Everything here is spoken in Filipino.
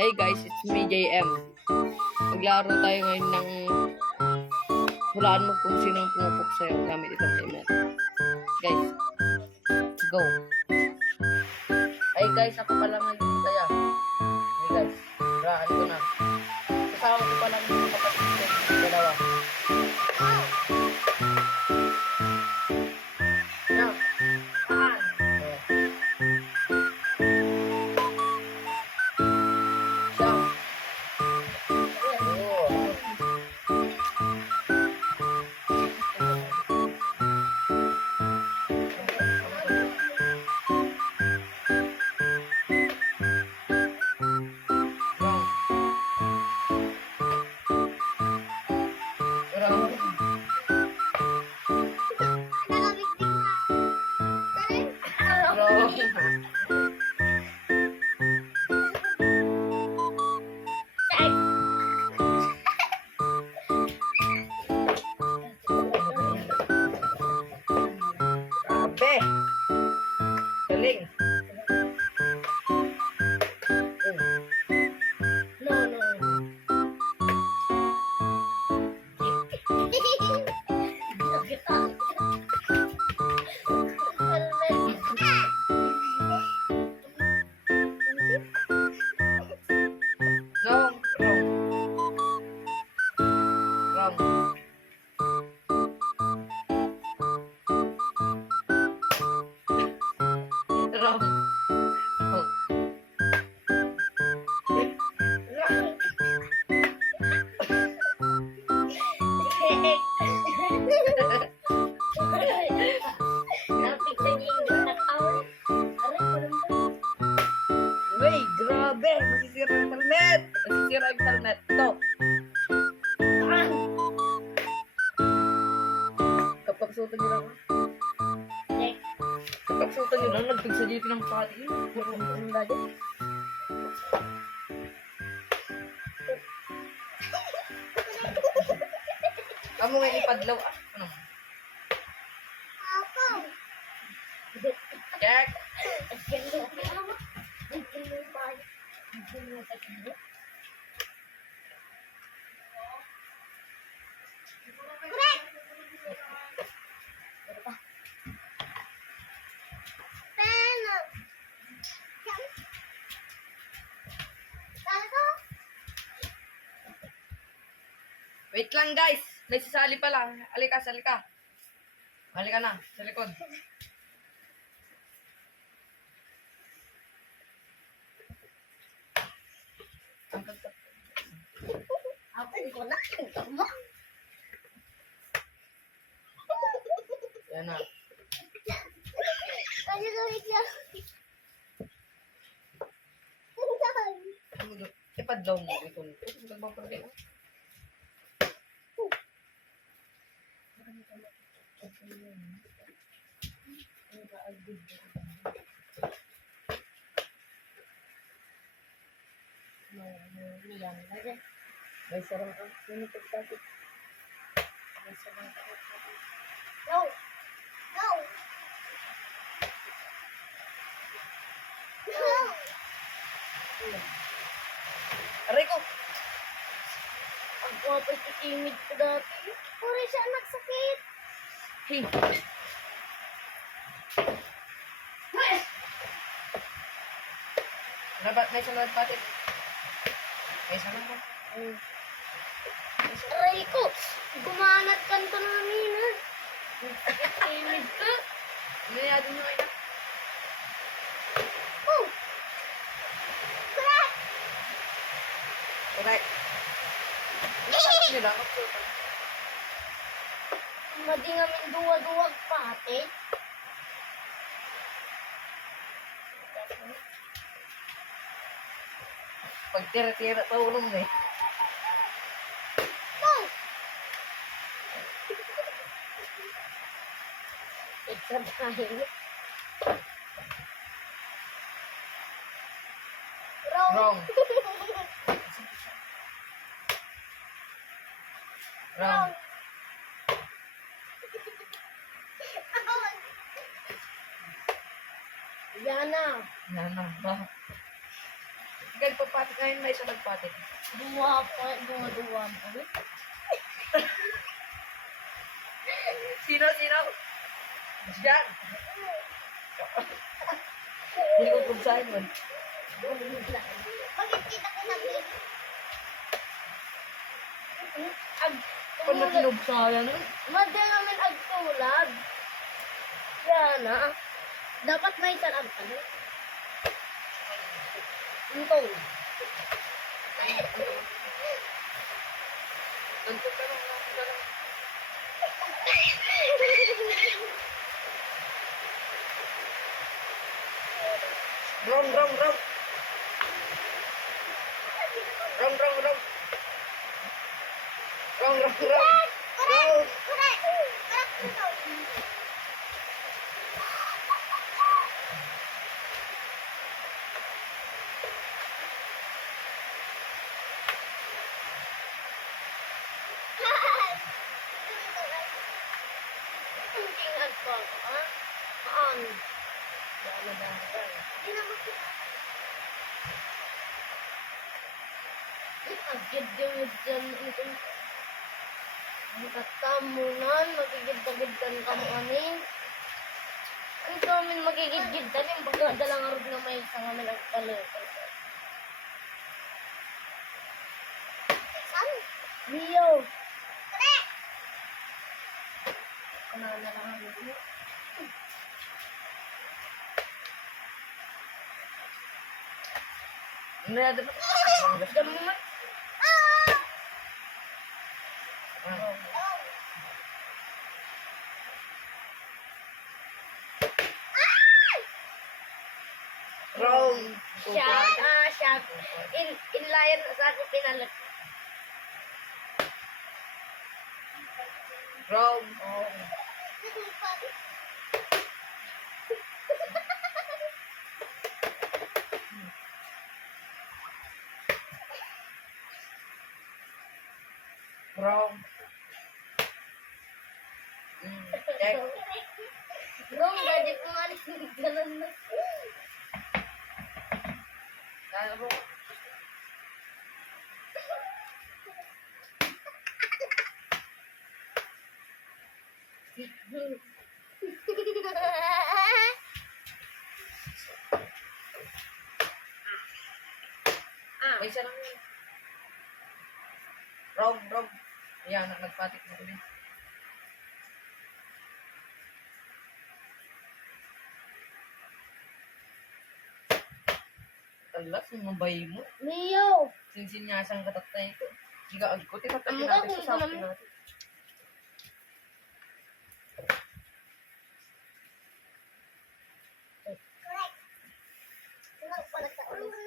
Hey guys, it's me JM. Maglaro tayo ngayon ng hulaan mo kung sino ang pumupok sa'yo gamit itong timer. Guys, go. Hey guys, ako pala ngayon kaya. Hey guys, raan ko na. Kasama ko pala ng kapatid ko, dalawa. Now, saan? Grabe! Galing! Wrong. Wey, grabe! Masisira ang internet! Masisira ang internet. Ito. Kapagsutan nyo lang. Kapagsutan nyo lang, nagpigsa dito ng pati. Ang lagi. Kamu nga ipadlaw. Ano? Jack! Wait lang guys, may sasali pa lang. Halika, salika. Halika na, sa likod. Yan na. Ipadlaw mo ito. Nagpapagay na. May sarang ka. May pagkakit. May sarang ka. No! No! No! Aray ko! Ang guwapo titimid ko dati. Puri siya nagsakit. Hey! May sunod pati. May sunod ba? Aray ko! Gumanat ka nito namin, ha? Timid ka. Mayadin nyo kayo. Oh! Correct! Correct. Nakapit nyo lang. Madi ngamin duwag-duwag pati. Pag tira-tira pa ulong eh. No! Extra tayo. Wrong. Wrong. Wrong. Yana. Yana ba? Guys, papatik ngayon may isa nagpatik. Dua pa, duwa pa. Sino? Siya. Hindi ko kung saan mo. Bakit kita kinabili? Kung matinubsayan. Madya namin agtulad. Yan na. Dapat may sarap ka. Ito. Tuntok ka lang. Rom. Rom. Tingnan ko, ha? Maan. Agad-gad dyan ito. Magkatamunan, magigid-agad ka mo amin. Ang damin magigid-gid-dan yung pagkadalang arog na may isang amin ang kalipal. Saan? Leo! Correct! Kanala lang ang mo. Ano yan? Dami mo. Rom. Shot. Inlayan na sa ako pinalat. Rom. Rom. Check. Bro, gadi ko nga rin ganun na. Kaya mo. May isa lang yun. Rom. Ayan, nagpatik na ulit. Talas, mabay mo. Leo! Sinsinyasang katatay ko. Higaan ko, tinatagin Ang natin gagawin sa ko sakin naman. natin. Correct. Sunod pala sa ulo.